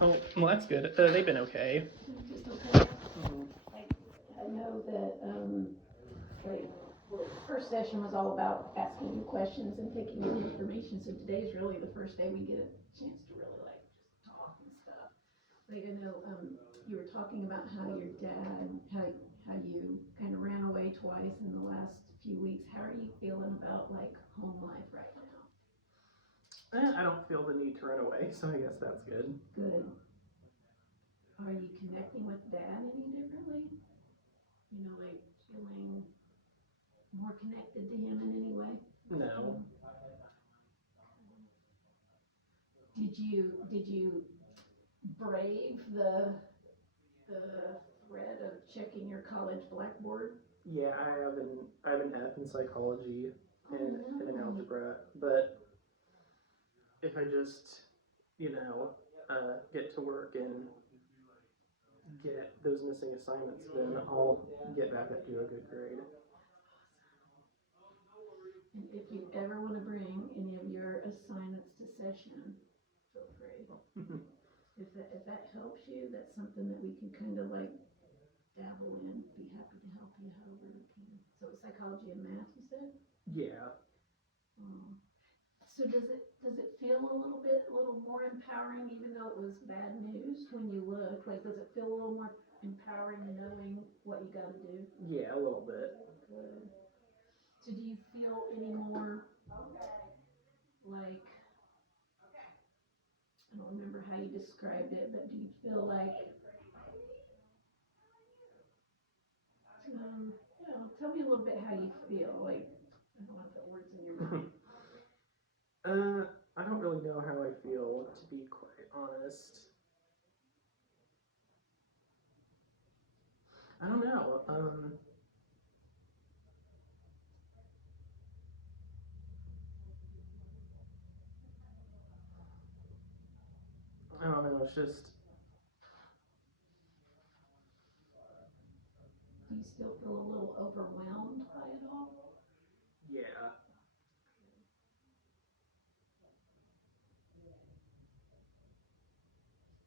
Oh, well, that's good. They've been okay. Just okay. Mhm. Like, I know that, like, first session was all about asking you questions and taking in information, so today's really the first day we get a chance to really, like, just talk and stuff. Like, I know, you were talking about how your dad, how you kind of ran away twice in the last few weeks. How are you feeling about, like, home life right now? I don't feel the need to run away, so I guess that's good. Good. Are you connecting with dad any differently? You know, like feeling more connected to him in any way? No. Did you brave the threat of checking your college blackboard? Yeah, I have an F in psychology and, Oh, and an no. algebra, but if I just, get to work and get those missing assignments, then I'll get back up to a good grade. And if you ever want to bring any of your assignments to session, feel free. If that helps you, that's something that we can kind of like dabble in. Be happy to help you however we can. So it's psychology and math, you said? Yeah. Um, so does it feel a little more empowering, even though it was bad news when you look? Like, does it feel a little more empowering knowing what you got to do? Yeah, a little bit. Good. So do you feel any more like, I don't remember how you described it, but do you feel like, tell me a little bit how you feel. Like, I don't want to put words in your mouth. I don't really know how I feel, to be quite honest. I don't know. I don't know. It's just, Do you still feel a little overwhelmed by it all? yeah,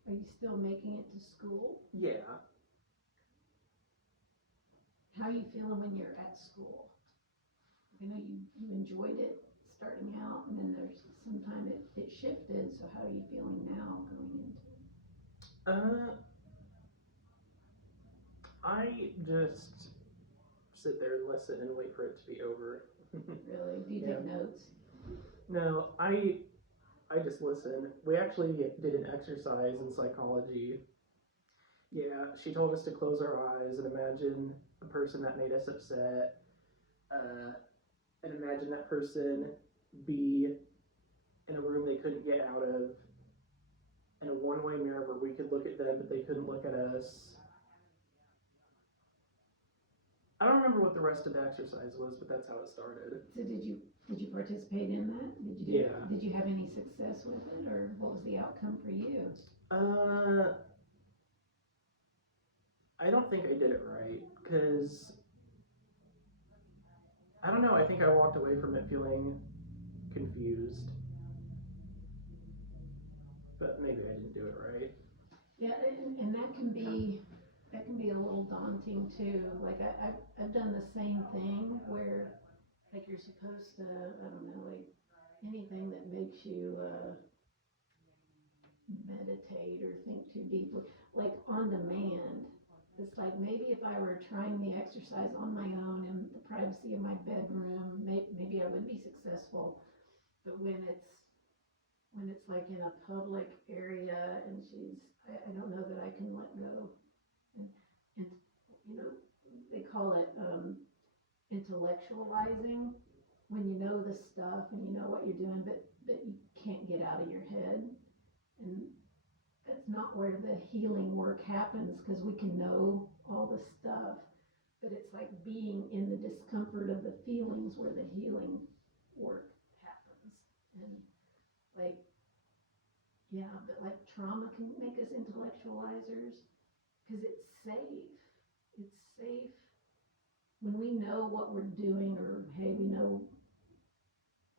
Are you still making it to school? yeah. How are you feeling when you're at school? I know you enjoyed it starting out, and then there's sometime it shifted. So how are you feeling now going into it? Uh, I just sit there and listen and wait for it to be over. Really? Do you Yeah. take notes? No, I just listen. We actually did an exercise in psychology. Yeah, she told us to close our eyes and imagine a person that made us upset, uh, and imagine that person be in a room they couldn't get out of, in a one-way mirror where we could look at them but they couldn't look at us. I don't remember what the rest of the exercise was, but that's how it started. So did you participate in that? Yeah. Did you have any success with it, or what was the outcome for you? I don't think I did it right, because I don't know, I think I walked away from it feeling confused. But maybe I didn't do it right. Yeah, and that can be a little daunting too. Like I've done the same thing where like you're supposed to, I don't know, like anything that makes you meditate or think too deeply, like on demand. It's like maybe if I were trying the exercise on my own in the privacy of my bedroom, maybe I would be successful. But when it's like in a public area and I don't know that I can let go. And, and you know, they call it intellectualizing, when you know the stuff and you know what you're doing, but you can't get out of your head. And that's not where the healing work happens, because we can know all the stuff, but it's like being in the discomfort of the feelings where the healing work happens. And like, yeah, but like trauma can make us intellectualizers because it's safe. It's safe when we know what we're doing, or hey, we know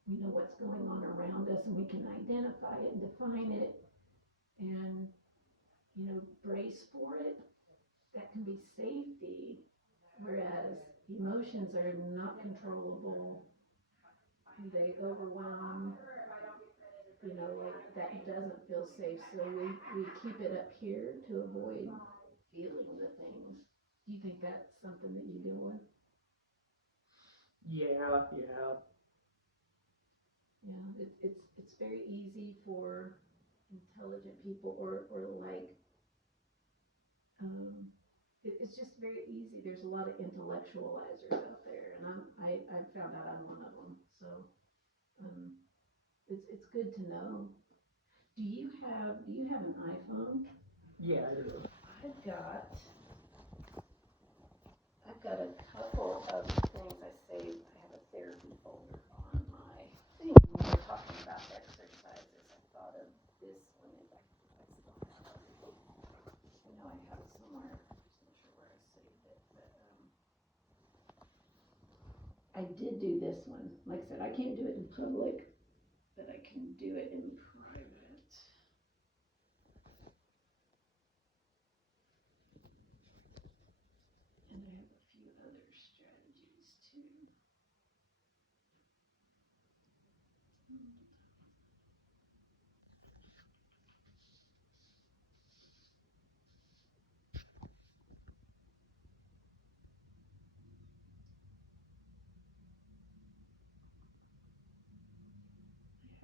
what's going on around us, and we can identify it and define it, and brace for it, that can be safety. Whereas emotions are not controllable, they overwhelm, like that doesn't feel safe. So we keep it up here to avoid feeling the things. Do you think that's something that you deal with? Yeah. Yeah, it's very easy for intelligent people or like it's just very easy. There's a lot of intellectualizers out there, and I found out I'm one of them. So um, it's good to know. Do you have an iPhone? Yeah, I do. I've got I've got a couple of things I saved. I have a therapy folder on my thing. When we were talking about exercises, I thought of this one. If I still have it. I know I have it somewhere. Just not sure where I saved it. But I did do this one. Like I said, I can't do it in public, but I can do it in private. And I have a few other strategies too. I have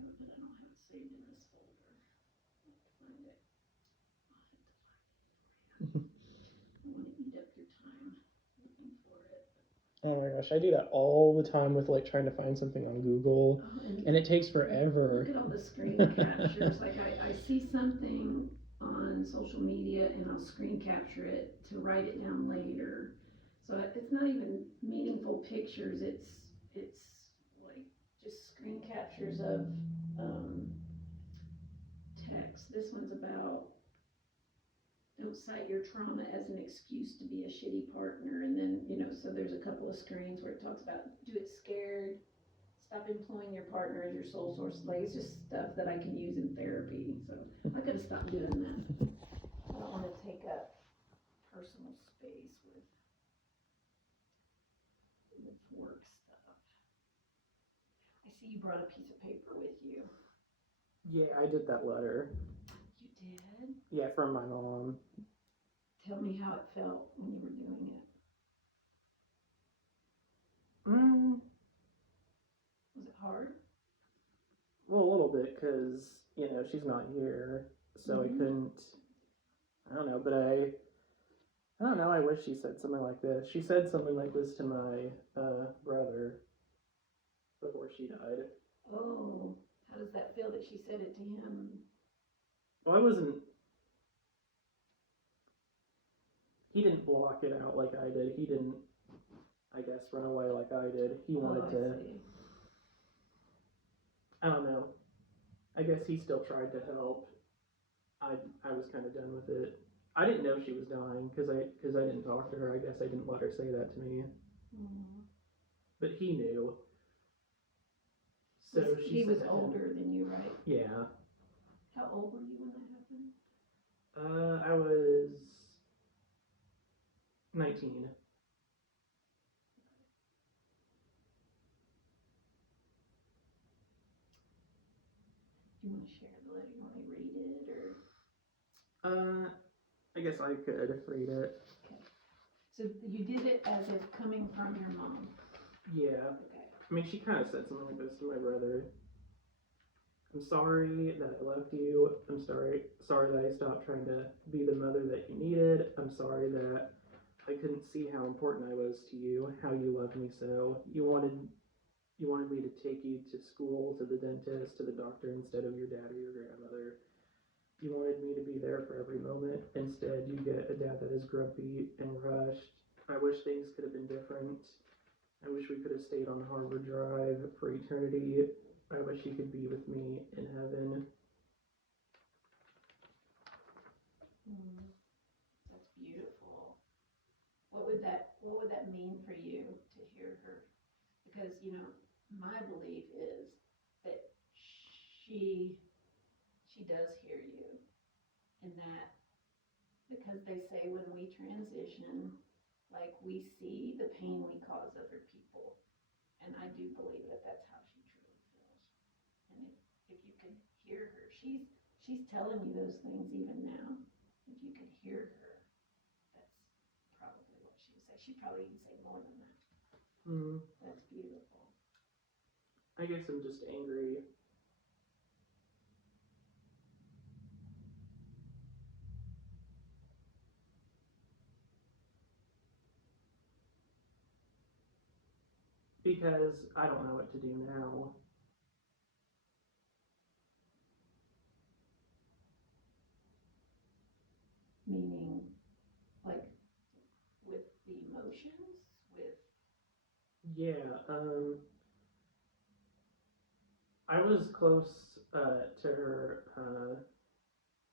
it, but I don't have it saved in this folder. I have to find it. I'll have to find it for you. I want to eat up your time looking for it. Oh my gosh, I do that all the time with like trying to find something on Google, and it takes forever. Look at all the screen captures. Like I see something on social media and I'll screen capture it to write it down later. So it's not even meaningful pictures. It's like just screen captures of text. This one's about don't cite your trauma as an excuse to be a shitty partner. And then, so there's a couple of screens where it talks about do it scared, stop employing your partner as your sole source. Like, it's just stuff that I can use in therapy. So I could have stopped doing that. I don't want to take up personal space with work stuff. I see you brought a piece of paper with you. Yeah, I did that letter. You did? Yeah, from my mom. Tell me how it felt when you were doing it. Was it hard? Well, a little bit, because, she's not here, so I couldn't, I don't know, but I don't know, I wish she said something like this. She said something like this to my brother before she died. Oh, how does that feel that she said it to him? Well, he didn't block it out like I did. He didn't, I guess, run away like I did. He wanted to, I don't know. I guess he still tried to help. I was kind of done with it. I didn't know she was dying because I didn't talk to her. I guess I didn't let her say that to me. But he knew. So he was older than you, right? Yeah. How old were you when that happened? I was 19. Do you want to share the letter? You want me to read it, or? I guess I could read it. Okay. So you did it as if coming from your mom. Yeah. Okay. I mean, she kind of said something like this to my brother. I'm sorry that I left you. I'm sorry that I stopped trying to be the mother that you needed. I'm sorry that I couldn't see how important I was to you, how you loved me so. You wanted me to take you to school, to the dentist, to the doctor instead of your dad or your grandmother. You wanted me to be there for every moment. Instead, you get a dad that is grumpy and rushed. I wish things could have been different. I wish we could have stayed on Harvard Drive for eternity. I wish you could be with me in heaven. That's beautiful. What would that mean for you to hear her? Because my belief is that she does hear you, and that Because they say when we transition, like we see the pain we cause other people. And I do believe that that's how she truly feels. And if you could hear her, she's telling you those things even now. If you could hear her, that's probably what she would say. She'd probably even say more than that. Hmm. That's beautiful. I guess I'm just angry. Because I don't know what to do now. Meaning, like, with the emotions, with. Yeah, I was close to her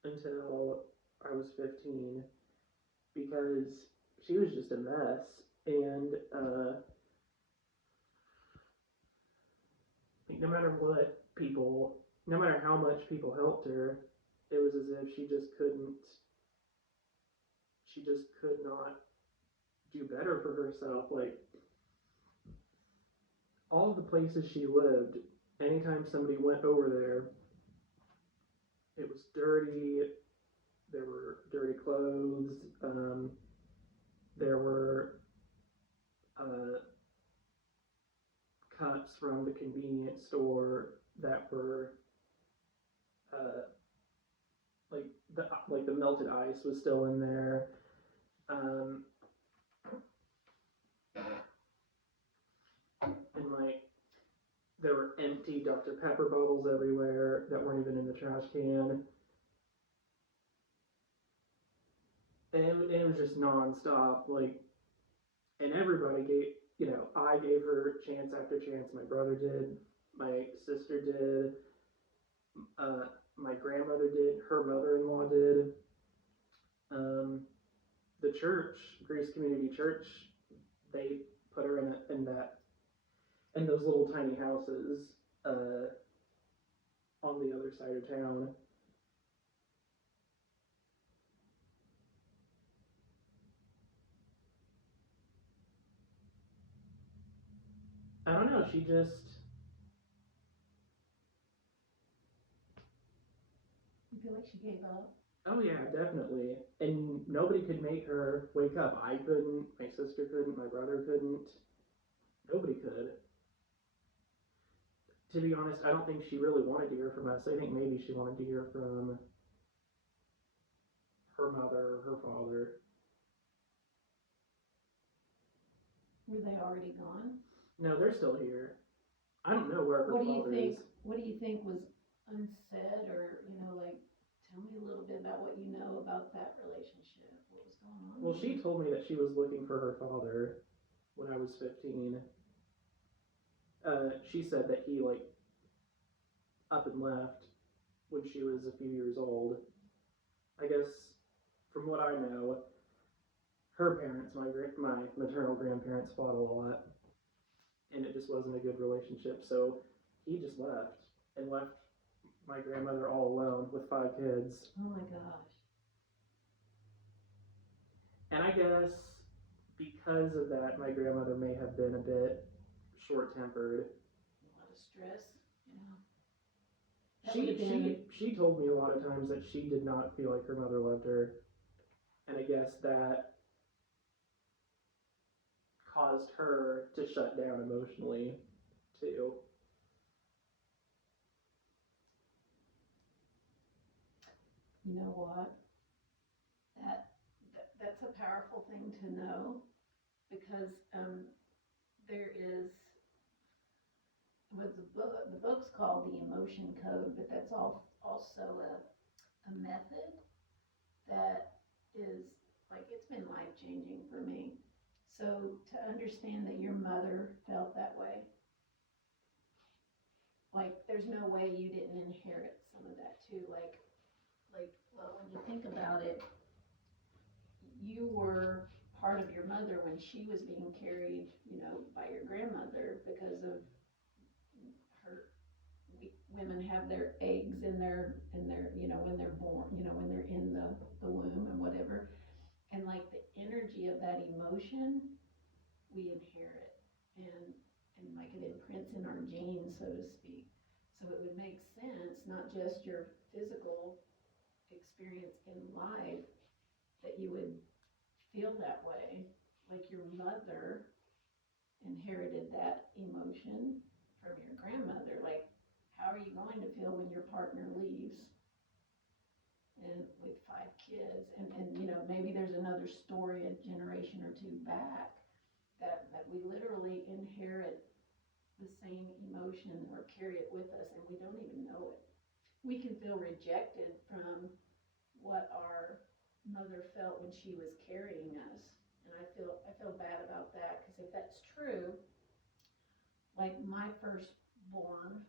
until I was 15 because she was just a mess. And no matter no matter how much people helped her, it was as if she just could not do better for herself. Like, all the places she lived, anytime somebody went over there, it was dirty. There were dirty clothes. There were cups from the convenience store that were uh, like the melted ice was still in there. Um, and like there were empty Dr. Pepper bottles everywhere that weren't even in the trash can. And it was just nonstop. Like, and everybody I gave her chance after chance. My brother did, my sister did, my grandmother did, her mother-in-law did. The church, Grace Community Church, they put her in those little tiny houses on the other side of town. I don't know. She just. You feel like she gave up? Oh yeah, definitely. And nobody could make her wake up. I couldn't. My sister couldn't. My brother couldn't. Nobody could. To be honest, I don't think she really wanted to hear from us. I think maybe she wanted to hear from her mother or her father. Were they already gone? No, they're still here. I don't know where her father is. What do you think was unsaid, or like, tell me a little bit about what you know about that relationship. What was going on? Well, she told me that she was looking for her father when I was 15. She said that he up and left when she was a few years old. I guess from what I know, her parents, my maternal grandparents, fought a lot, and it just wasn't a good relationship. So he just left and left my grandmother all alone with 5 kids. Oh my gosh. And I guess because of that, my grandmother may have been a bit short-tempered. A lot of stress, yeah. She told me a lot of times that she did not feel like her mother loved her, and I guess that caused her to shut down emotionally too. You know what? That's a powerful thing to know, because there is, the book's called The Emotion Code, but that's also a method that is, like, it's been life-changing for me. So to understand that your mother felt that way, like, there's no way you didn't inherit some of that too. Well, when you think about it, you were part of your mother when she was being carried, by your grandmother, because of her. Women have their eggs in their when they're born, when they're in the womb and whatever. emotion, we inherit, and like it imprints in our genes, so to speak. So it would make sense, not just your physical experience in life, that you would feel that way, like your mother inherited that emotion from your grandmother. Like, how are you going to feel when your partner leaves and with 5 kids? And you know, maybe there's another story a generation or two back that we literally inherit the same emotion or carry it with us and we don't even know it. We can feel rejected from what our mother felt when she was carrying us. And I feel bad about that, because if that's true, like my firstborn,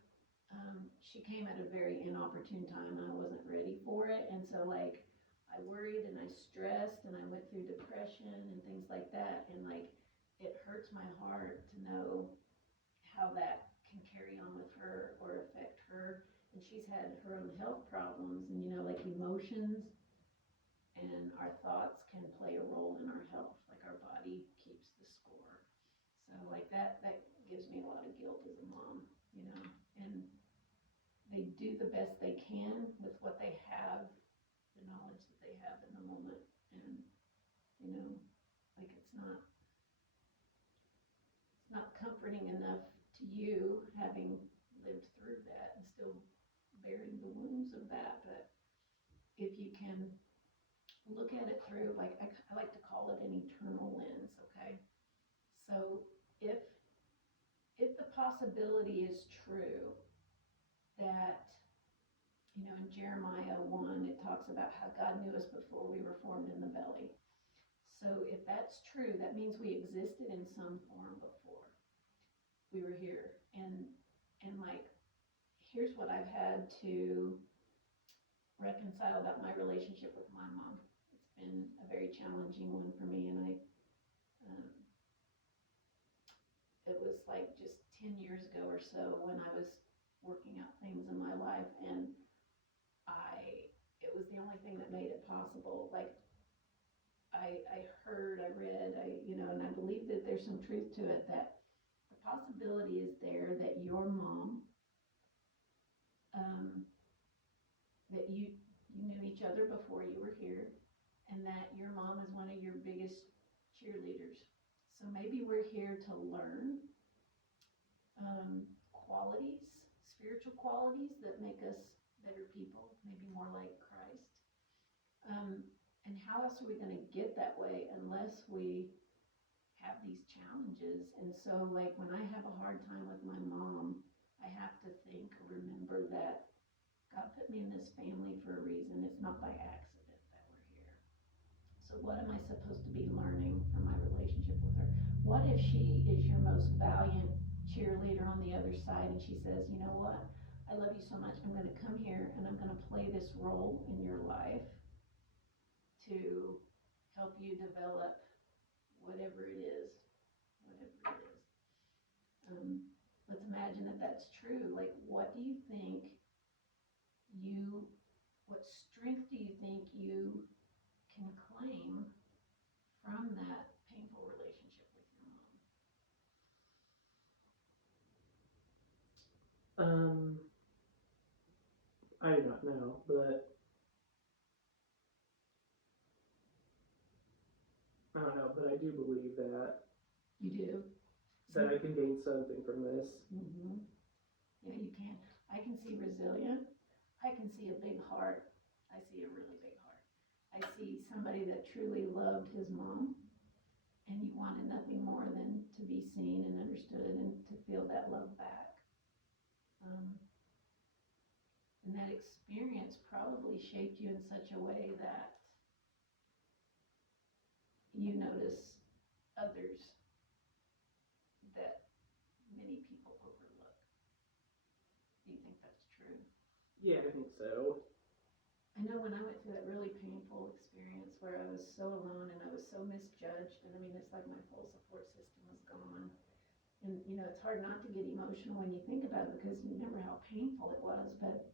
she came at a very inopportune time and I wasn't ready for it. And so like I worried and I stressed and I went through depression and things like that. And like it hurts my heart to know how that can carry on with her or affect her. And she's had her own health problems, and you know, like emotions and our thoughts can play a role in our health. Like our body keeps the score. So like that gives me a lot of guilt as a mom, you know. And they do the best they can with what they have, the knowledge that they have in the moment. And you know, like it's not comforting enough to you, having lived through that and still bearing the wounds of that. But if you can look at it through, like I like to call it an eternal lens, okay? So if the possibility is true that, you know, in Jeremiah 1, it talks about how God knew us before we were formed in the belly. So if that's true, that means we existed in some form before we were here. And like, here's what I've had to reconcile about my relationship with my mom. It's been a very challenging one for me, and it was like just 10 years ago or so when I was working out things in my life, and it was the only thing that made it possible. Like I heard, I read, you know, and I believe that there's some truth to it, that the possibility is there that your mom, that you knew each other before you were here, and that your mom is one of your biggest cheerleaders. So maybe we're here to learn qualities, spiritual qualities that make us better people, maybe more like Christ. And how else are we going to get that way unless we have these challenges? And so like when I have a hard time with my mom, I have to think or remember that God put me in this family for a reason. It's not by accident that we're here. So what am I supposed to be learning from my relationship with her? What if she is your most valiant cheerleader on the other side and she says, you know what, I love you so much, I'm going to come here and I'm going to play this role in your life to help you develop whatever it is. Let's imagine that that's true. Like, what strength do you think you can claim from that painful relationship with your mom? I do not know, but I don't know, but I do believe that You do? that I can gain something from this. Mm-hmm. Yeah, you can. I can see resilient. I can see a big heart. I see a really big heart. I see somebody that truly loved his mom, and he wanted nothing more than to be seen and understood and to feel that love back. And that experience probably shaped you in such a way that you notice others that many people overlook. Do you think that's true? Yeah, I think so. I know when I went through that really painful experience where I was so alone and I was so misjudged, and I mean, it's like my full support system was gone. And, you know, it's hard not to get emotional when you think about it because you remember how painful it was. But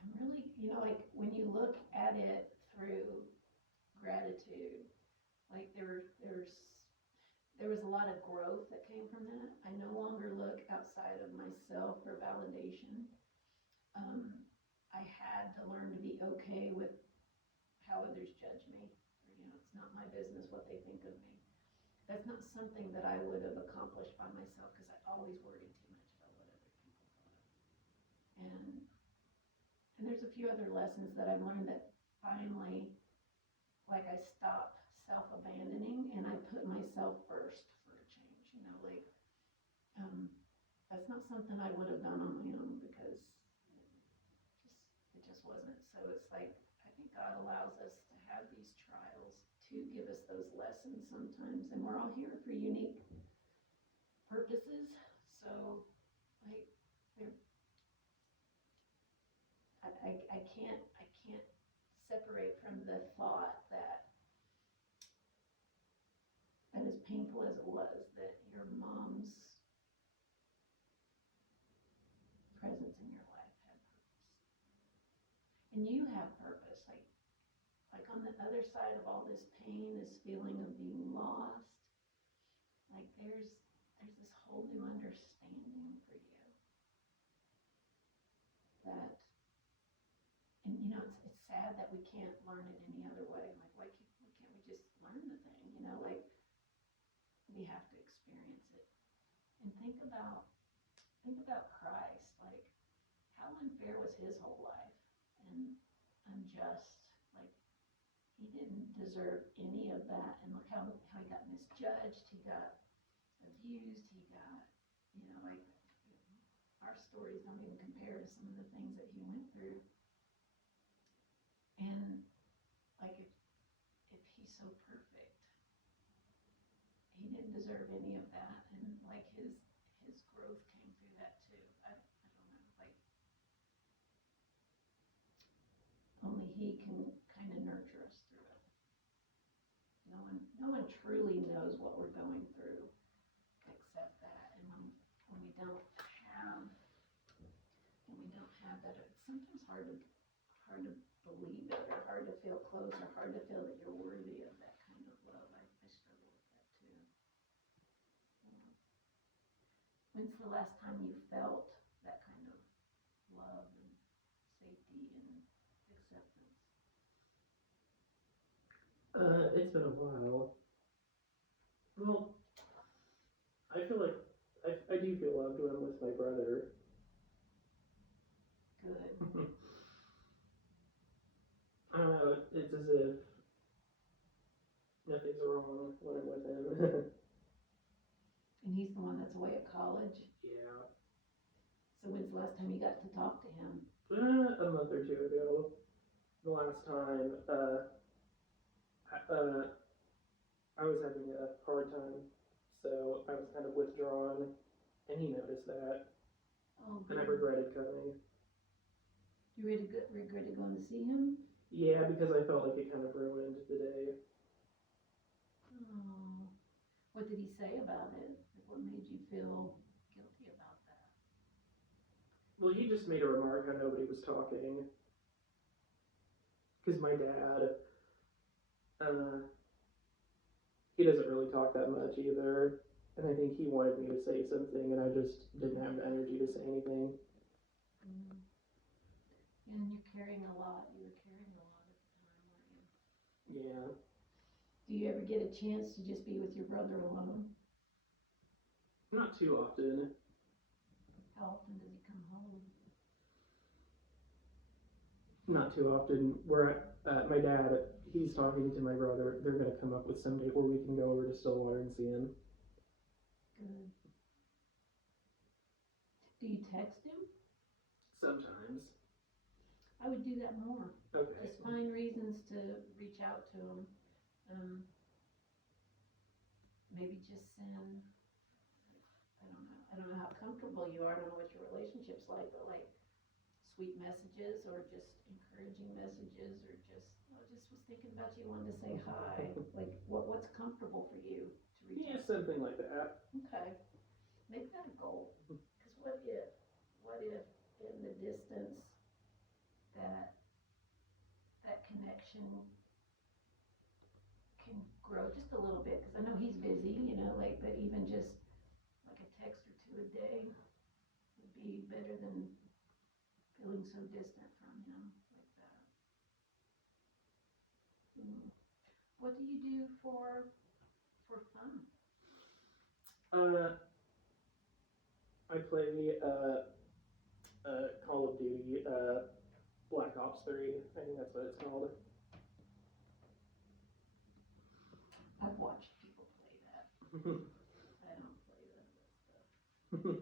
I'm really, you know, like when you look at it through gratitude, Like there was a lot of growth that came from that. I no longer look outside of myself for validation. I had to learn to be okay with how others judge me. It's not my business what they think of me. That's not something that I would have accomplished by myself because I always worried too much about what other people thought. And there's a few other lessons that I've learned that finally, like, I stopped self-abandoning and I put myself first for a change. That's not something I would have done on my own because it just wasn't. So it's like, I think God allows us to have these trials to give us those lessons sometimes, and we're all here for unique purposes. So, like, I can't separate from the thought that as painful as it was, that your mom's presence in your life had purpose, and you have purpose. Like on the other side of all this pain, this feeling of being lost, like there's this whole new understanding for you that, and it's sad that we can't learn it any other way. Like, why can't we just learn the thing? Like, we have to experience it. And think about Christ. Like, how unfair was his whole life and unjust. Like, he didn't deserve any of that. And look how he got misjudged. He got abused. He got, like, our stories don't even compare to some of the things that he went through. And like, if he's so perfect, he didn't deserve any of that. And like his growth came through that too. I don't know, like, only he can kind of nurture us through it. No one truly knows what we're going through except that. And when we don't have that, it's sometimes hard to believe it, or hard to feel close, or hard to feel that you're worthy of that kind of love. I struggle with that too. When's the last time you felt that kind of love and safety and acceptance? It's been a while. Well, I feel like I do feel loved when I'm with my brother. Good. I don't know, it's as if nothing's wrong when I'm with him. And he's the one that's away at college. Yeah. So when's the last time you got to talk to him? A month or two ago. The last time, I was having a hard time, so I was kind of withdrawn, and he noticed that, Oh, and I good. regretted coming. You regretted going to see him? Yeah, because I felt like it kind of ruined the day. Oh. What did he say about it? Like, what made you feel guilty about that? Well, he just made a remark how nobody was talking. Because my dad, he doesn't really talk that much either. And I think he wanted me to say something, and I just didn't have the energy to say anything. Mm. And you're carrying a lot. You were carrying a lot at the time, weren't you? Yeah. Do you ever get a chance to just be with your brother alone? Not too often. How often does he come home? Not too often. My dad, he's talking to my brother. They're going to come up with some date where we can go over to Stillwater and see him. Good. Do you text him? Sometimes. I would do that more. Okay. Just find reasons to reach out to him. Maybe just send, I don't know how comfortable you are. I don't know what your relationship's like, but like sweet messages, or just encouraging messages, or just was thinking about you, wanted to say hi. Like, what's comfortable for you to reach Yeah, out? something like that. Okay. Make that a goal. Because what if in the distance that connection can grow just a little bit, because I know he's busy, you know, like, but even just like a text or two a day would be better than feeling so distant from him like that. What do you do for fun? I play Call of Duty, Black Ops 3. I think that's what it's called. I've watched people play that. I don't play that stuff.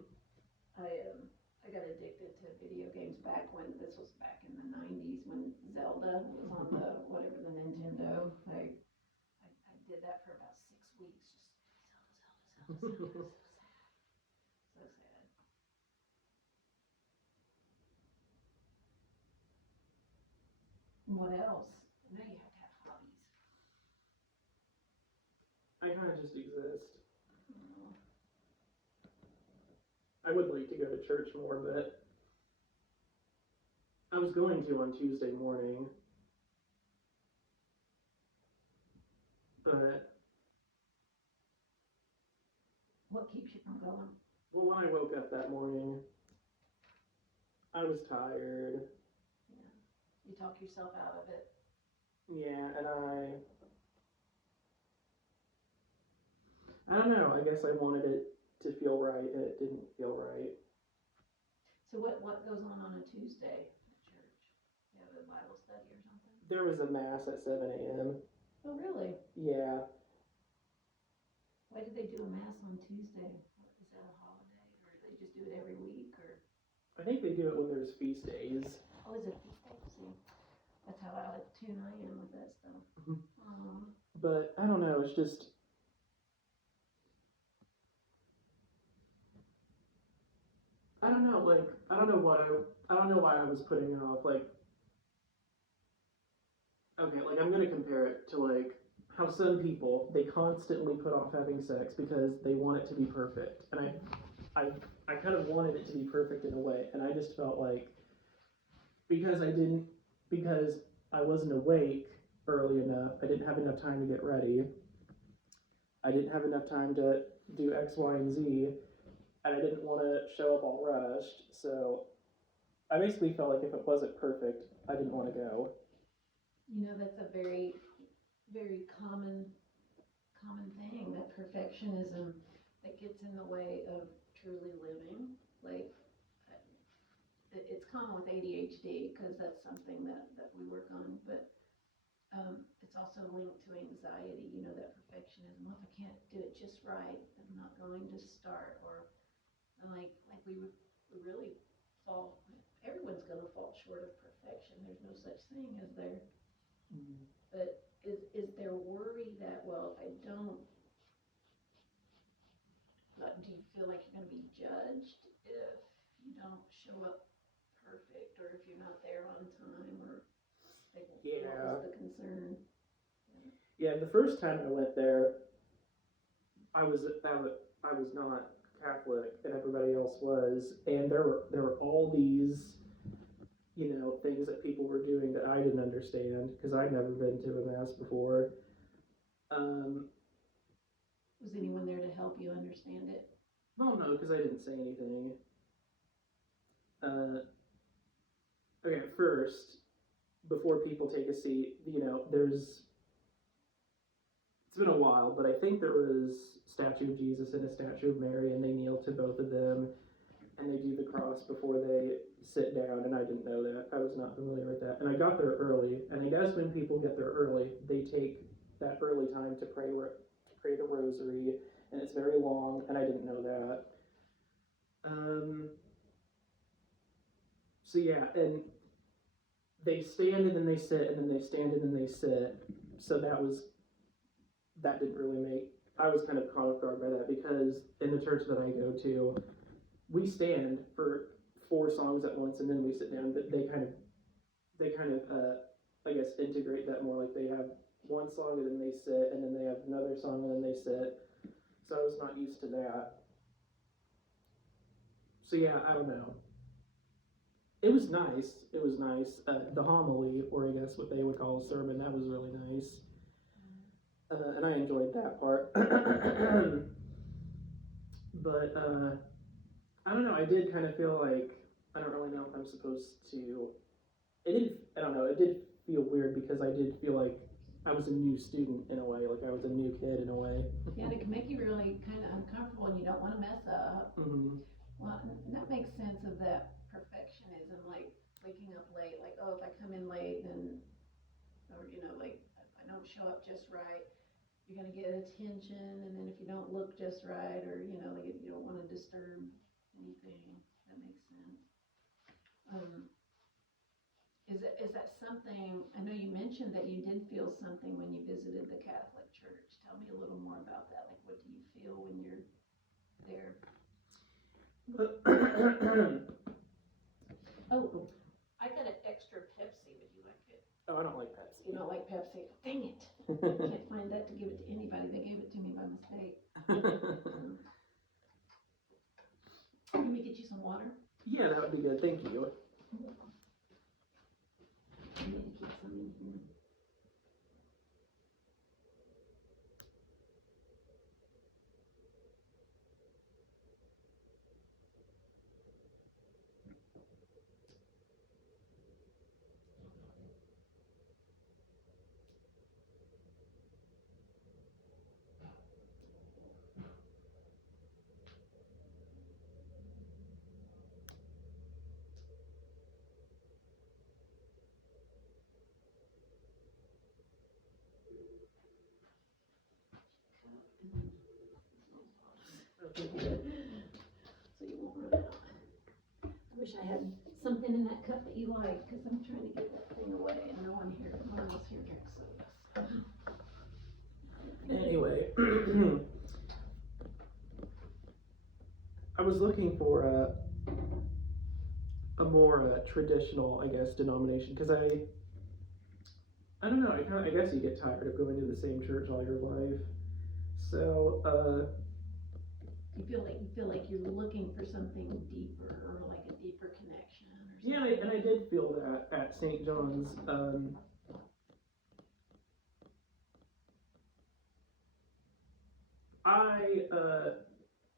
I got addicted to video games back when this was back in the 90s when Zelda was on the whatever the Nintendo. I did that for about 6 weeks. Just Zelda. So sad. What else? I know you have to have hobbies. I kind of just exist. Oh. I would like to go to church more, but I was going to on Tuesday morning. But What keeps you from going? well, when I woke up that morning, I was tired. Yeah. You talk yourself out of it. Yeah, and I don't know. I guess I wanted it to feel right, and it didn't feel right. So what goes on a Tuesday at church? You have a Bible study or something? There was a mass at 7 a.m. Oh, really? Yeah. Why did they do a mass on Tuesday? Is that a holiday, or they just do it every week, or? I think they do it when there's feast days. Oh, is it feast day? See, that's how out of tune I am with that stuff. But I don't know. It's just I don't know. Like I don't know why I was putting it off. Like okay, like I'm gonna compare it to like how some people they constantly put off having sex because they want it to be perfect, and I kind of wanted it to be perfect in a way, and I just felt like because I wasn't awake early enough, I didn't have enough time to get ready, I didn't have enough time to do X, Y, and Z, and I didn't want to show up all rushed, so I basically felt like if it wasn't perfect, I didn't want to go. You know, that's a very, very common thing, that perfectionism that gets in the way of truly living. Like, it's common with ADHD because that's something that we work on, but it's also linked to anxiety, you know, that perfectionism. Well, if I can't do it just right, I'm not going to start, or like we really fall, everyone's going to fall short of perfection. There's no such thing, is there? But is there worry that, well, if I don't, do you feel like you're going to be judged if you don't show up perfect, or if you're not there on time, or like, Yeah. what was the concern? Yeah, the first time I went there, I was not Catholic, and everybody else was, and there were all these, you know, things that people were doing that I didn't understand because I'd never been to a mass before. Was anyone there to help you understand it? Well, no, because I didn't say anything. Okay, first, before people take a seat, you know, it's been a while, but I think there was a statue of Jesus and a statue of Mary, and they kneel to both of them, and they do the cross before they sit down, and I didn't know that. I was not familiar with that. And I got there early, and I guess when people get there early, they take that early time to pray the rosary, and it's very long, and I didn't know that. So yeah, and they stand and then they sit, and then they stand and then they sit. So that didn't really make. I was kind of caught off guard by that because in the church that I go to, we stand for 4 songs at once and then we sit down. But they kind of I guess integrate that more. Like they have one song and then they sit, and then they have another song and then they sit. So I was not used to that. So yeah, I don't know. It was nice. The homily, or I guess what they would call a sermon, that was really nice. And I enjoyed that part. But I don't know. I did kind of feel like I don't really know if I'm supposed to. It did. I don't know. It did feel weird because I did feel like I was a new student in a way. Like I was a new kid in a way. Yeah, and it can make you really kind of uncomfortable and you don't want to mess up. Mm-hmm. Well, and that makes sense of that perfectionism, like waking up late, like, oh, if I come in late, then, or, like, if I don't show up just right, you're gonna get attention, and then if you don't look just right, or, like, if you don't wanna disturb anything, that makes sense. Um, is that something, I know you mentioned that you did feel something when you visited the Catholic Church. Tell me a little more about that, like, what do you feel when you're there? Oh, I got an extra Pepsi. Would you like it? Oh, I don't like Pepsi. You don't like Pepsi? Dang it. Can't find that to give it to anybody. They gave it to me by mistake. Let me get you some water. Yeah, that would be good. Thank you. I need to keep some in here. So you won't run out. I wish I had something in that cup that you like, because I'm trying to get that thing away. I know I'm here. I'm almost here, drink soda. Anyway, I was looking for a more traditional, I guess, denomination because I don't know. I guess you get tired of going to the same church all your life. So you feel like you're looking for something deeper, or like a deeper connection, or something. yeah, and I did feel that at St. John's.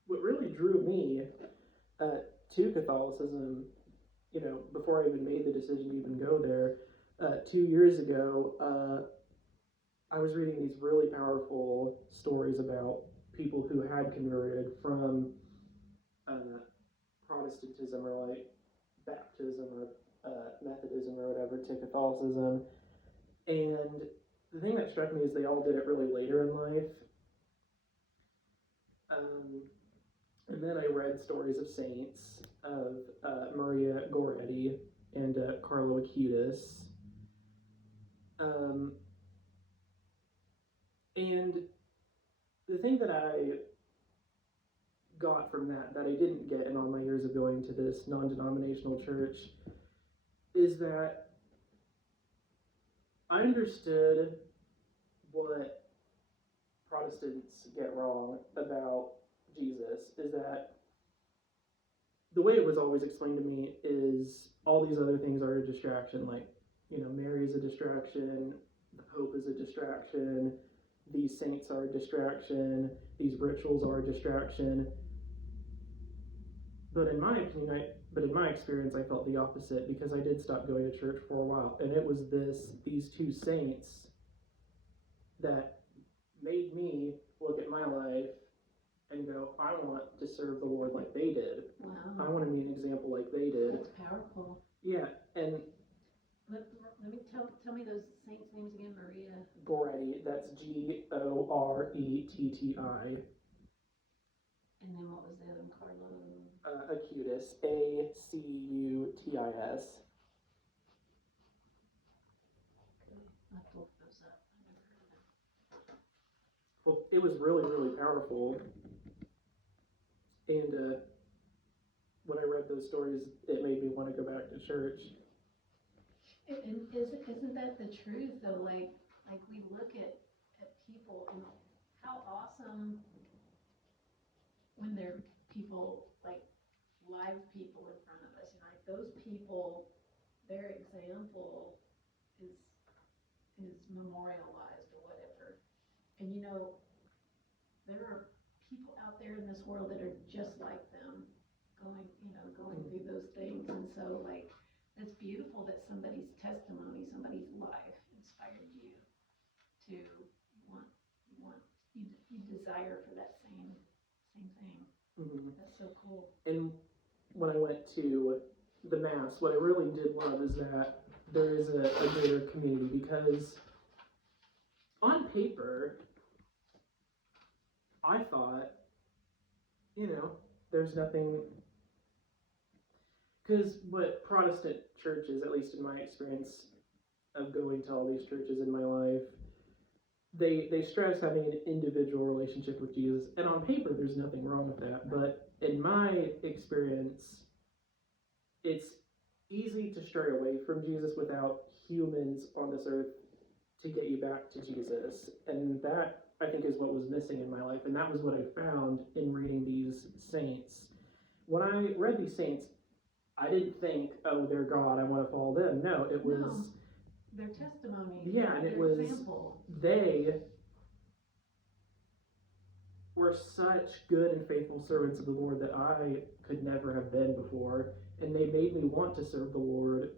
What really drew me to Catholicism, before I even made the decision to even go there, 2 years ago, I was reading these really powerful stories about people who had converted from Protestantism or like baptism or Methodism or whatever to Catholicism. And the thing that struck me is they all did it really later in life. And then I read stories of saints, of Maria Goretti and Carlo Acutis. And the thing that I got from that I didn't get in all my years of going to this non-denominational church is that I understood what Protestants get wrong about Jesus, is that the way it was always explained to me is all these other things are a distraction, like, Mary's a distraction, the Pope is a distraction, these saints are a distraction, these rituals are a distraction. But in my experience, I felt the opposite because I did stop going to church for a while, and it was these two saints that made me look at my life and go, I want to serve the Lord like they did. Wow. I want to be an example like they did. That's powerful. Yeah, and let me tell me those saints' names again. Maria Goretti. That's Goretti. And then what was the other one? Carlo. Acutis. Acutis. Okay, I have to look those up. I never heard of them. Well, it was really, really powerful. And when I read those stories, it made me want to go back to church. And isn't that the truth though? Like we look at people and how awesome when they're people, like live people in front of us, and like those people, their example is memorialized or whatever. And there are people out there in this world that are just like them, going through those things. And so, like, it's beautiful that somebody's testimony, somebody's life inspired you to want, you desire for that same thing. Mm-hmm. That's so cool. And when I went to the Mass, what I really did love is that there is a greater community, because on paper, I thought, there's nothing, because what Protestant churches, at least in my experience of going to all these churches in my life, they stress having an individual relationship with Jesus, and on paper there's nothing wrong with that, but in my experience, it's easy to stray away from Jesus without humans on this earth to get you back to Jesus, and that, I think, is what was missing in my life, and that was what I found in reading these saints. When I read these saints, I didn't think, oh, they're God, I want to follow them. No, it was... No, their testimony. Yeah, and it was... Example. They were such good and faithful servants of the Lord that I could never have been before, and they made me want to serve the Lord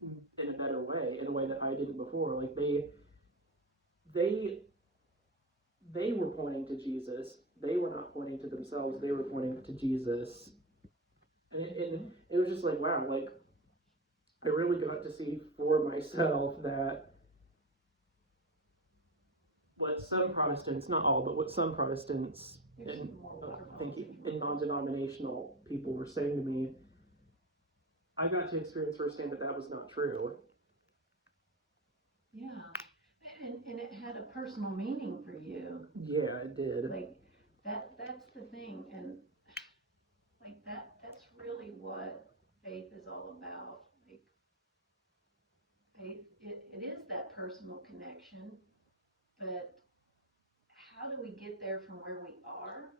in a better way, in a way that I didn't before. Like, they were pointing to Jesus. They were not pointing to themselves. They were pointing to Jesus. And it was just like, wow, like, I really got to see for myself that what some Protestants, not all, but what some Protestants and non-denominational people were saying to me, I got to experience firsthand that that was not true. Yeah, and it had a personal meaning for you. Yeah, it did. Like, that's the thing, and like that's really what faith is all about. Like, faith, it is that personal connection, but how do we get there from where we are?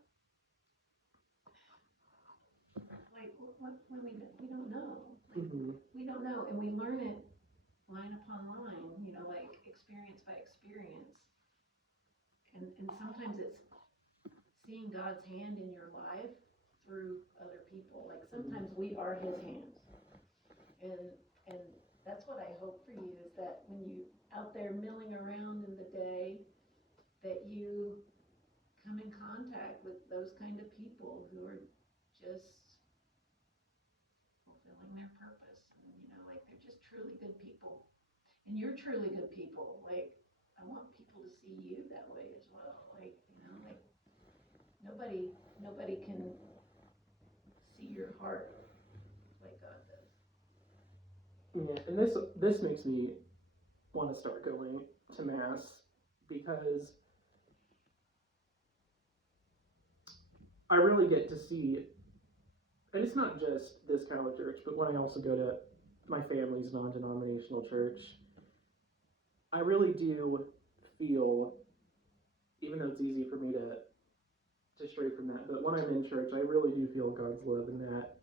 Like, when we don't know. Like, we don't know, and we learn it line upon line, like experience by experience. And sometimes it's seeing God's hand in your life through other people. Like, sometimes we are His hands. And that's what I hope for you, is that when you out there milling around in the day, that you come in contact with those kind of people who are just fulfilling their purpose. And, like, they're just truly good people. And you're truly good people. Like, I want people to see you that way as well. Like, like, nobody can see your heart like God does. Yeah, and this makes me want to start going to Mass, because I really get to see, and it's not just this Catholic church, but when I also go to my family's non-denominational church, I really do feel, even though it's easy for me to stray from that, but when I'm in church, I really do feel God's love in that.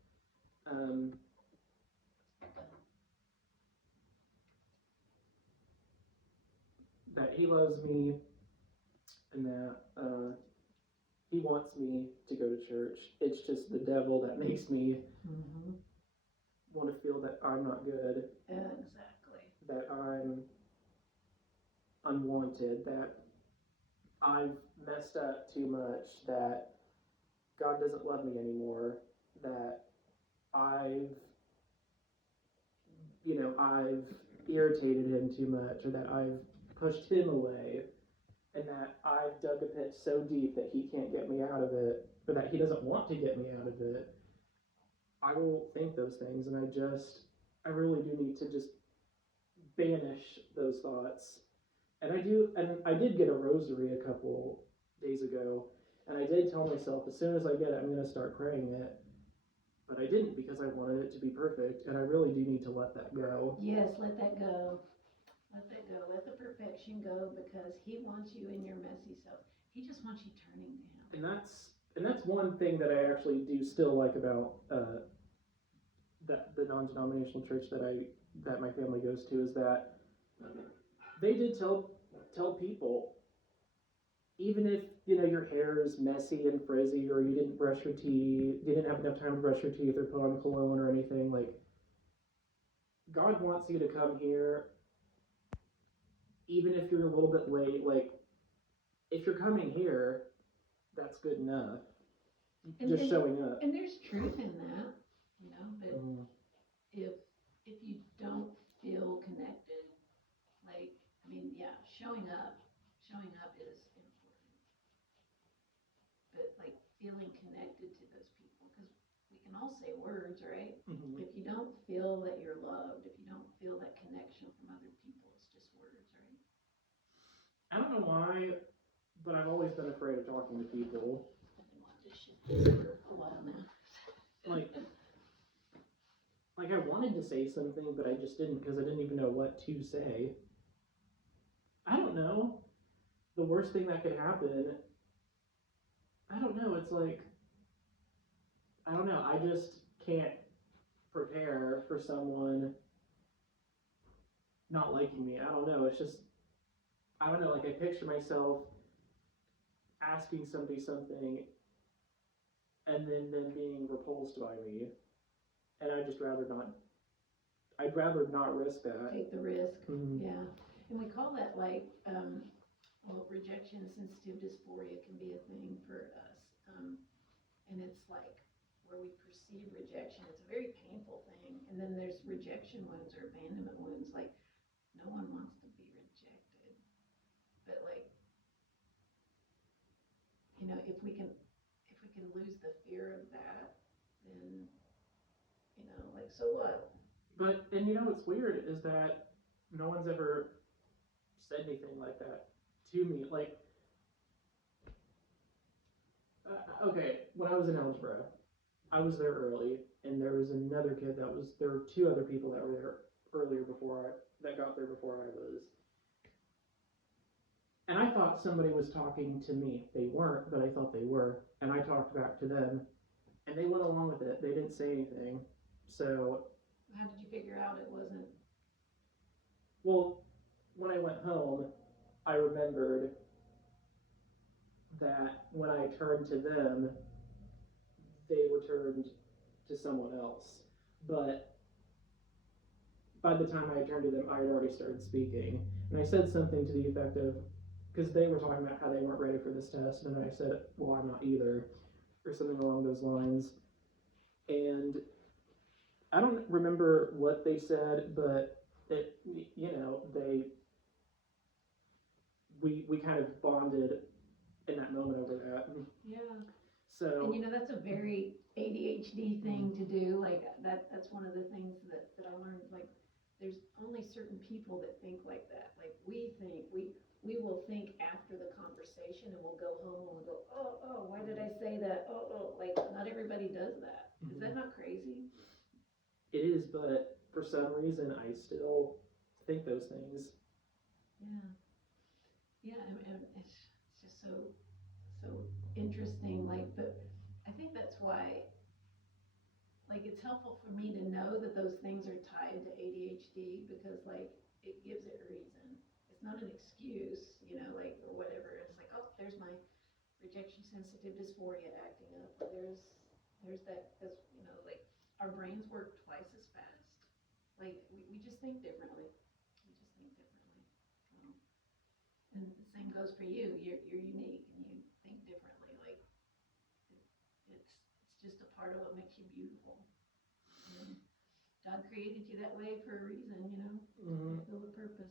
That He loves me, and that He wants me to go to church. It's just the devil that makes me want to feel that I'm not good. Exactly. That I'm unwanted, that I've messed up too much, that God doesn't love me anymore, that I've irritated Him too much, or that I've pushed Him away, and that I've dug a pit so deep that He can't get me out of it, or that He doesn't want to get me out of it. I will think those things, and I really do need to just banish those thoughts. And I did get a rosary a couple days ago, and I did tell myself, as soon as I get it, I'm going to start praying it. But I didn't, because I wanted it to be perfect, and I really do need to let that go. Yes, let that go. Let that go. Let the perfection go, because He wants you in your messy self. He just wants you turning to Him. And that's one thing that I actually do still like about the non-denominational church that my family goes to, is that they did tell people, even if your hair is messy and frizzy, or you didn't brush your teeth, you didn't have enough time to brush your teeth or put on cologne or anything, like God wants you to come here, even if you're a little bit late. Like if you're coming here, that's good enough. Just showing up. And there's truth in that, but if you don't feel connected, like, I mean, yeah, showing up is important, but like feeling connected to those people, because we can all say words, right? If you don't feel that you're loved, if you don't feel that connection from other people, it's just words, right? I don't know why, but I've always been afraid of talking to people. I've been wanting to shift this for a while now. Like I wanted to say something, but I just didn't, because I didn't even know what to say. I don't know. The worst thing that could happen, I don't know. It's like, I don't know. I just can't prepare for someone not liking me. I don't know. It's just, I don't know. Like I picture myself asking somebody something and then them being repulsed by me. And I'd rather not risk that. Take the risk, yeah. And we call that like, rejection sensitive dysphoria can be a thing for us. And it's like where we perceive rejection, it's a very painful thing. And then there's rejection wounds or abandonment wounds, like no one wants to be rejected. But like, if we can lose the fear of that, then like, so what? But, and what's weird is that no one's ever said anything like that to me. Like, okay, when I was in algebra, I was there early, and there was another kid there were two other people that were there earlier that got there before I was. And I thought somebody was talking to me. They weren't, but I thought they were. And I talked back to them, and they went along with it. They didn't say anything. So, how did you figure out it wasn't? Well, when I went home, I remembered that when I turned to them, they returned to someone else. But by the time I turned to them, I had already started speaking. And I said something to the effect of, because they were talking about how they weren't ready for this test, and I said, well, I'm not either, or something along those lines. And I don't remember what they said, but we kind of bonded in that moment over that. Yeah. So. And that's a very ADHD thing to do. Like that's one of the things that I learned. Like there's only certain people that think like that. Like we will think after the conversation, and we'll go home and we'll go, oh, why did I say that? Oh, like not everybody does that. Is that not crazy? It is, but for some reason I still think those things. Yeah, and it's just so interesting. Like I think that's why, like, it's helpful for me to know that those things are tied to ADHD, because like it gives it reason. It's not an excuse, like, or whatever. It's like, oh, there's my rejection sensitive dysphoria acting up. There's that, because like our brains work twice as fast. Like we just think differently. And the same goes for you. You're unique, and you think differently. Like it's just a part of what makes you beautiful. God created you that way for a reason, to fulfill a purpose.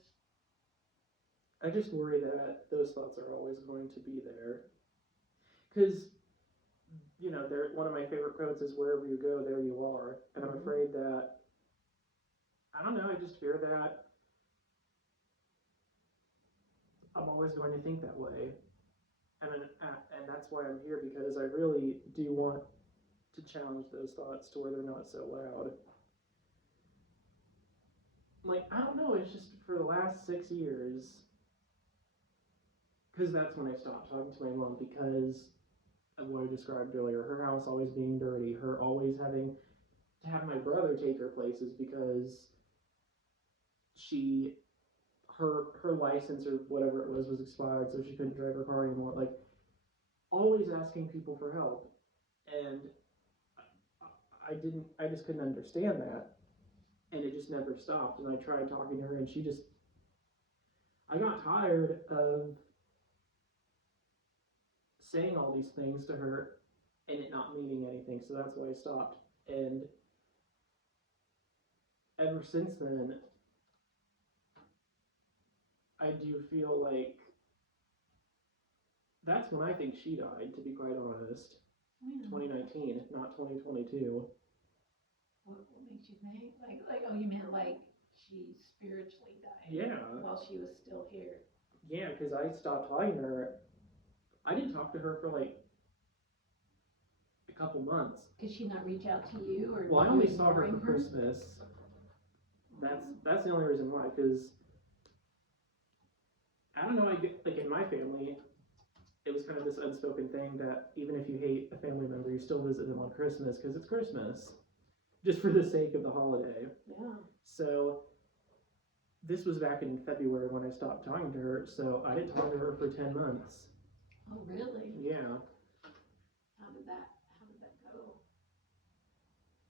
I just worry that those thoughts are always going to be there, because one of my favorite quotes is, "Wherever you go, there you are," and I'm afraid that, I don't know, I just fear that I'm always going to think that way, and that's why I'm here, because I really do want to challenge those thoughts to where they're not so loud. Like, I don't know, it's just for the last 6 years, because that's when I stopped talking to my mom, because of what I described earlier. Her house always being dirty, her always having to have my brother take her places, because her license or whatever it was expired, so she couldn't drive her car anymore. Like always asking people for help, and I just couldn't understand that, and it just never stopped. And I tried talking to her, and I got tired of saying all these things to her and it not meaning anything. So that's why I stopped. And ever since then, I do feel like that's when I think she died, to be quite honest. 2019, not 2022. What makes you think? Oh, you meant like she spiritually died? Yeah. While she was still here. Yeah, because I stopped talking to her. I didn't talk to her for like a couple months. Could she not reach out to you? Or well, I only saw her for Christmas. That's the only reason why, because I don't know, I get, like in my family, it was kind of this unspoken thing that even if you hate a family member, you still visit them on Christmas because it's Christmas, just for the sake of the holiday. Yeah. So this was back in February when I stopped talking to her, so I didn't talk to her for 10 months. Oh, really? Yeah. How did that go?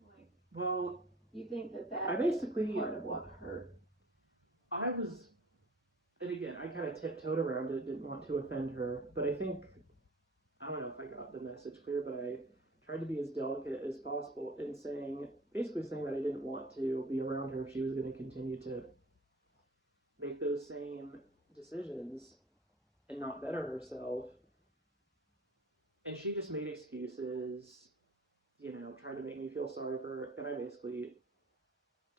Like, well, you think that I basically part of what hurt? I was, and again, I kind of tiptoed around it, didn't want to offend her, but I think, I don't know if I got the message clear, but I tried to be as delicate as possible in basically saying that I didn't want to be around her if she was going to continue to make those same decisions and not better herself. And she just made excuses, trying to make me feel sorry for her, and I basically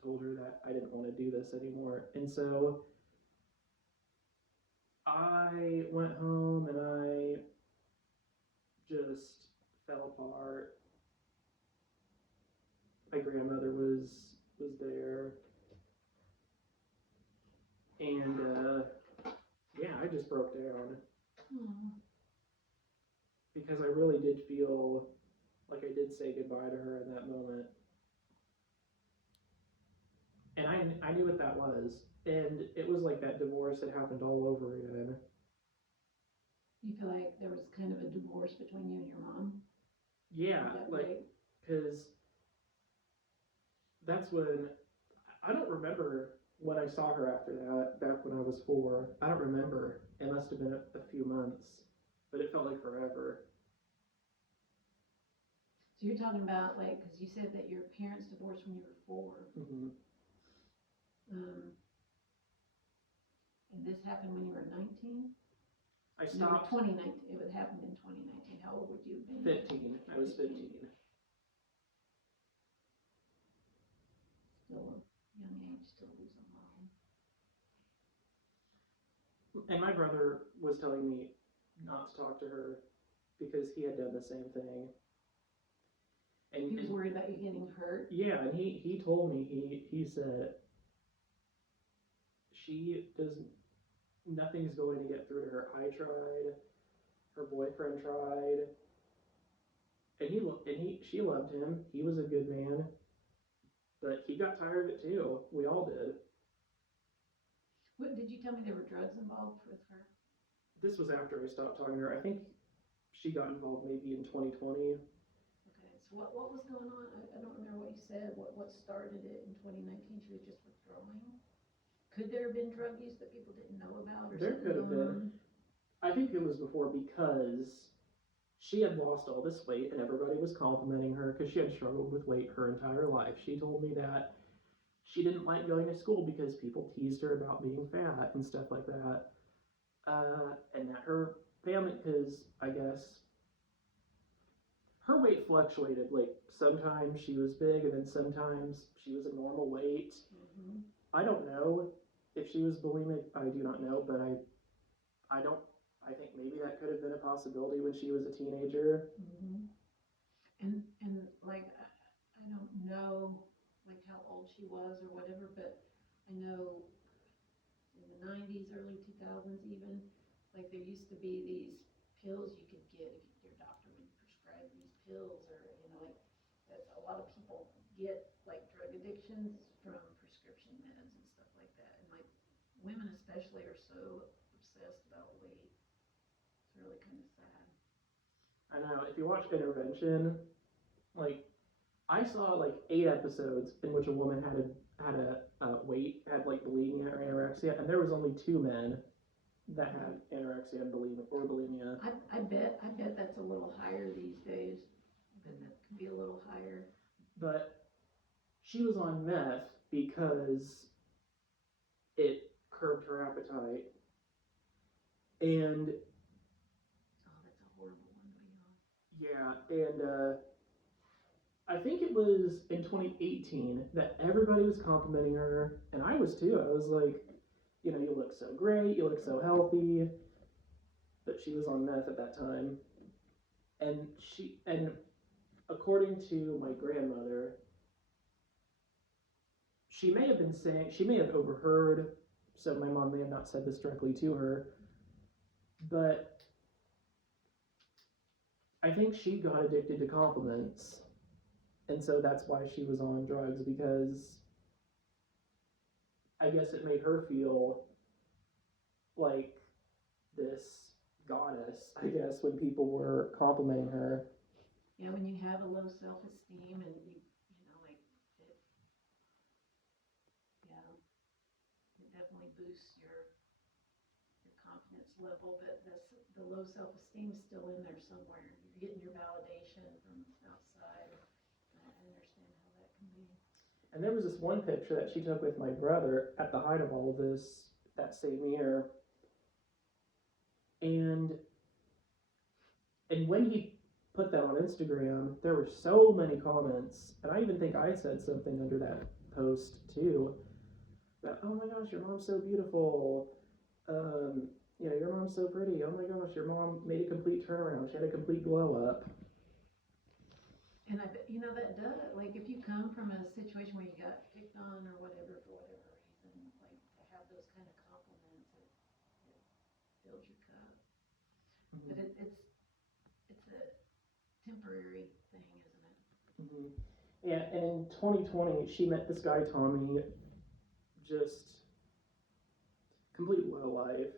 told her that I didn't want to do this anymore. And so I went home and I just fell apart. My grandmother was there, and yeah, I just broke down. Because I really did feel like I did say goodbye to her in that moment. And I knew what that was. And it was like that divorce had happened all over again. You feel like there was kind of a divorce between you and your mom? Yeah, because that's when, I don't remember when I saw her after that, back when I was 4. I don't remember. It must have been a few months, but it felt like forever. So you're talking about, because you said that your parents divorced when you were 4. Mm-hmm. And this happened when you were 19? I stopped. 2019. It would happen in 2019. How old would you have been? 15. I was 15. Still a young age to lose a mom. And my brother was telling me not to talk to her because he had done the same thing. And he was worried about you getting hurt? Yeah, and he told me, he said, nothing's going to get through to her. I tried, her boyfriend tried, and she loved him. He was a good man, but he got tired of it too. We all did. What did you tell me there were drugs involved with her? This was after I stopped talking to her. I think she got involved maybe in 2020. Okay, so what was going on? I don't remember what you said. What started it in 2019? She was just withdrawing. Could there have been drug use that people didn't know about? Or there could have been. I think it was before, because she had lost all this weight and everybody was complimenting her because she had struggled with weight her entire life. She told me that she didn't like going to school because people teased her about being fat and stuff like that. And that her family, because I guess her weight fluctuated. Like sometimes she was big and then sometimes she was a normal weight. Mm-hmm. I don't know if she was bulimic. I do not know, but I think maybe that could have been a possibility when she was a teenager. Mm-hmm. And I don't know how old she was or whatever, but I know in the 90s, early 2000s even, there used to be these pills you could get if your doctor would prescribe these pills, or that a lot of people get drug addictions from prescription meds and stuff like that. And women especially are so obsessed about weight. It's really kind of sad. I know. If you watch Intervention, like I saw like 8 episodes in which a woman had like bulimia or anorexia, and there was only 2 men that had anorexia and bulimia. I bet that's a little higher these days. I bet that could be a little higher. But she was on meth because it curbed her appetite. And oh, that's a horrible one to be on. yeah, and I think it was in 2018 that everybody was complimenting her, and I was too. I was like, you look so great, you look so healthy. But she was on meth at that time. And according to my grandmother, she may have overheard, so my mom may have not said this directly to her, but I think she got addicted to compliments. And so that's why she was on drugs, because I guess it made her feel like this goddess, I guess, when people were complimenting her. Yeah, when you have a low self-esteem and like it, yeah, it definitely boosts your confidence level, but the low self-esteem is still in there somewhere. You're getting your validation from outside. I understand how that can be. And there was this one picture that she took with my brother at the height of all of this that same year. And when he put that on Instagram, there were so many comments, and I even think I said something under that post too, that, oh my gosh, your mom's so beautiful, your mom's so pretty, oh my gosh, your mom made a complete turnaround, she had a complete glow up. And I bet, that does, like, if you come from a situation where you got picked on or whatever, for whatever reason, like, to have those kind of compliments, it fills your cup. Mm-hmm. But it's a temporary thing, isn't it? Mm-hmm. Yeah, and in 2020, she met this guy, Tommy, just complete low life.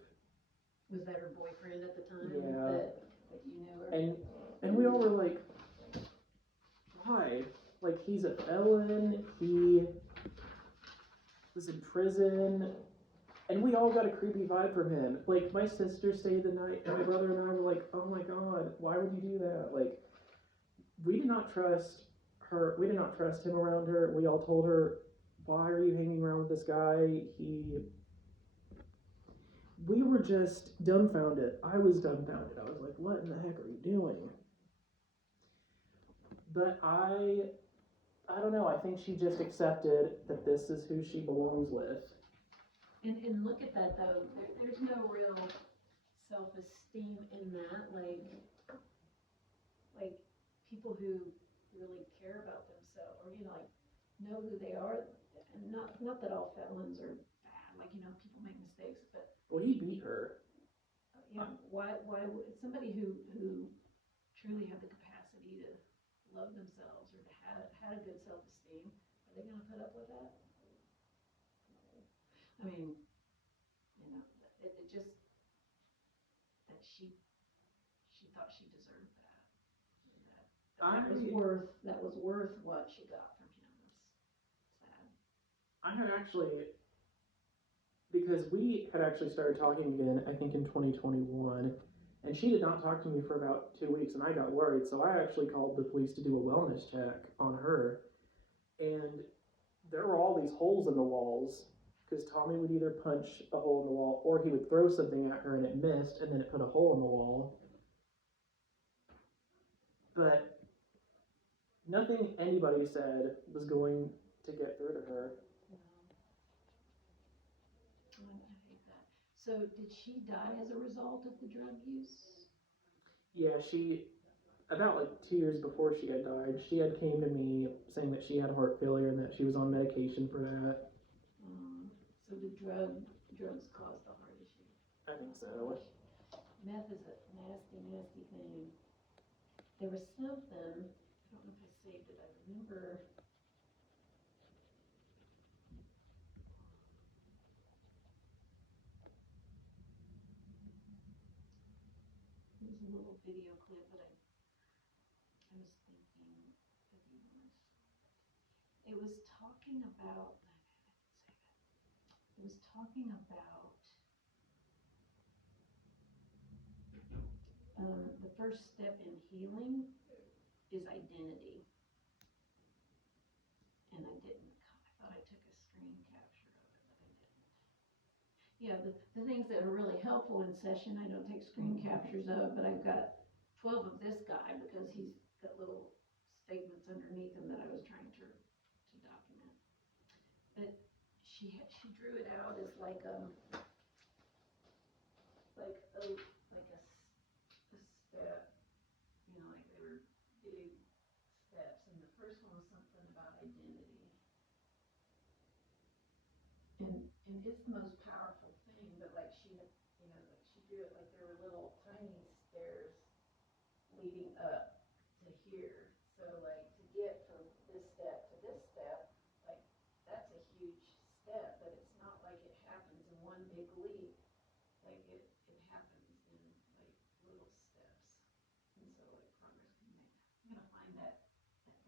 Was that her boyfriend at the time? Yeah. That you knew her? And we all were like, why? Like, he's a felon, he was in prison, and we all got a creepy vibe from him. Like, my sister stayed the night, and my brother and I were like, oh my god, why would you do that? Like, we did not trust him around her. We all told her, why are you hanging around with this guy? We were just dumbfounded. I was dumbfounded. I was like, what in the heck are you doing? But I don't know. I think she just accepted that this is who she belongs with. And look at that though. There's no real self-esteem in that. Like people who really care about themselves, or know who they are. And not that all felons are bad. Like people make mistakes, but well, he beat her. Why would somebody who truly had the capacity to love themselves or to had a good self-esteem, are they going to put up with that? No. I mean, it just that she thought she deserved that. That was worth what she got from him. It's sad. I had actually, because we had actually started talking again, I think in 2021. And she did not talk to me for about 2 weeks, and I got worried. So I actually called the police to do a wellness check on her. And there were all these holes in the walls, because Tommy would either punch a hole in the wall, or he would throw something at her and it missed, and then it put a hole in the wall. But nothing anybody said was going to get through to her. So did she die as a result of the drug use? Yeah, about like 2 years before she had died, she had came to me saying that she had heart failure and that she was on medication for that. So the drugs caused the heart issue? I think so. Meth is a nasty, nasty thing. There was something, I don't know if I saved it, I remember. was a little video clip that I was thinking of you once. It was talking about, it was talking about the first step in healing is identity. And I didn't. I thought I took a screen capture of it, but I didn't. Yeah, the things that are really helpful in session, I don't take screen captures of, but I've got 12 of this guy because he's got little statements underneath him that I was trying to document. But she drew it out as like a step, you know, like they were big steps. And the first one was something about identity. And it's the most powerful thing, but like she, you know, like she drew it like there were little tiny stairs leading up to here. So like to get from this step to this step, like that's a huge step, but it's not like it happens in one big leap. Like it happens in like little steps. And so like progress can make. I'm gonna find that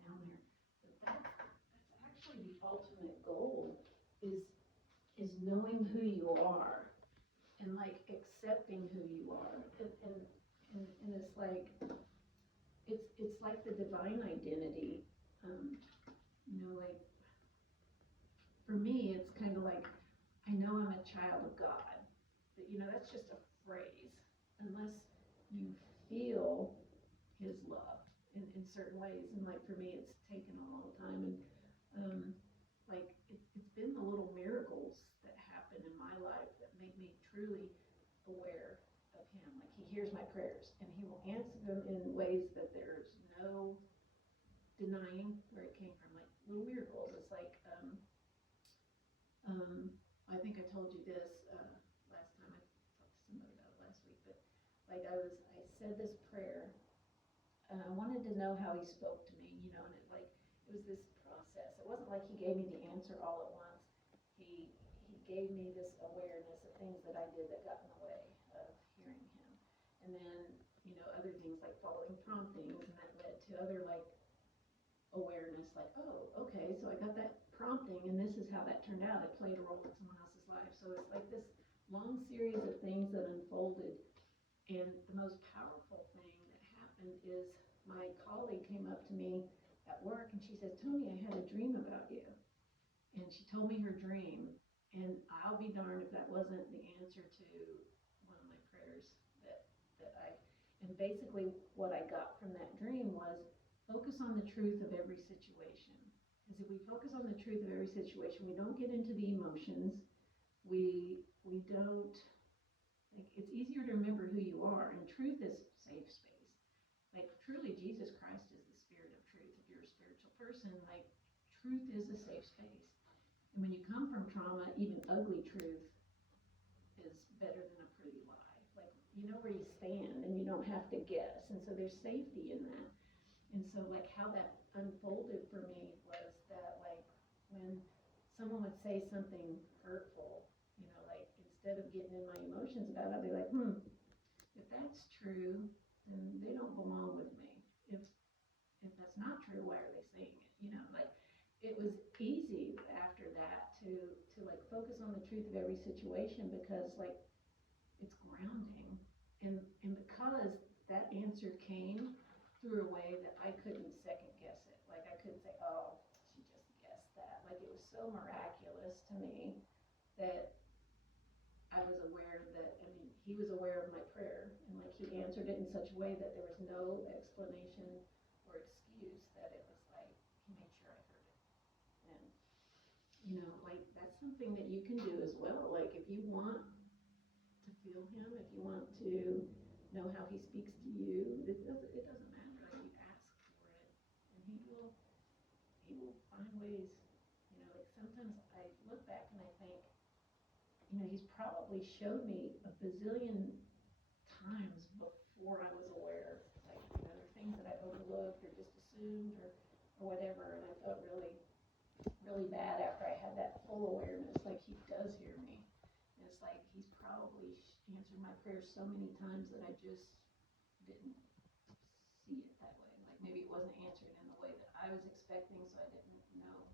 down there. But that's actually the ultimate goal is knowing who you are and like accepting who you are. And it's like it's like the divine identity. You know, like for me it's kind of like I know I'm a child of God, but you know that's just a phrase unless you feel his love in certain ways. And like for me it's taken a long time, and like it's been the little miracles that happen in my life that make me truly aware of him. Like he hears my prayers and he will answer them in ways that there's no denying where it came from. Like little miracles. It's like I think I told you this last time I talked to somebody about it last week, but like I said this prayer and I wanted to know how he spoke to me, you know, and it was this process. It wasn't like he gave me the answer all at once. He gave me this awareness of things that I did that got in the way of hearing him. And then, you know, other things like following promptings, and that led to other like awareness, like, oh, okay, so I got that prompting and this is how that turned out. It played a role in someone else's life. So it's like this long series of things that unfolded. And the most powerful thing that happened is my colleague came up to me at work and she said, Toni, I had a dream about you. And she told me her dream, and I'll be darned if that wasn't the answer to one of my prayers and basically what I got from that dream was focus on the truth of every situation. Because if we focus on the truth of every situation, we don't get into the emotions, we don't, like, it's easier to remember who you are, and truth is safe space. Like, truly, Jesus Christ is the spirit of truth. If you're a spiritual person, like, truth is a safe space. And when you come from trauma, even ugly truth is better than a pretty lie. Like, you know where you stand, and you don't have to guess. And so there's safety in that. And so, like, how that unfolded for me was that, like, when someone would say something hurtful, you know, like, instead of getting in my emotions about it, I'd be like, if that's true, then they don't belong with me. If that's not true, why are they saying it? You know, like, it was easy after that to like focus on the truth of every situation because like it's grounding, and because that answer came through a way that I couldn't second guess it. Like I couldn't say, oh, she just guessed that. Like it was so miraculous to me that I was aware that, I mean, he was aware of my prayer, and like he answered it in such a way that there was no explanation or excuse, that it was like he made sure I heard it. And you know, like that's something that you can do as well. Like if you want to feel him, if you want to know how he speaks to you, it doesn't matter. Like you ask for it, and he will find ways. You know, like sometimes I look back and I think, you know, he's probably showed me a bazillion times before I was aware. Like, you know, there are things that I overlooked or just assumed or whatever, and I felt really, really bad after I had that full awareness. Like he does hear me. And it's like he's probably answered my prayers so many times that I just didn't see it that way. Like maybe it wasn't answered in the way that I was expecting, so I didn't know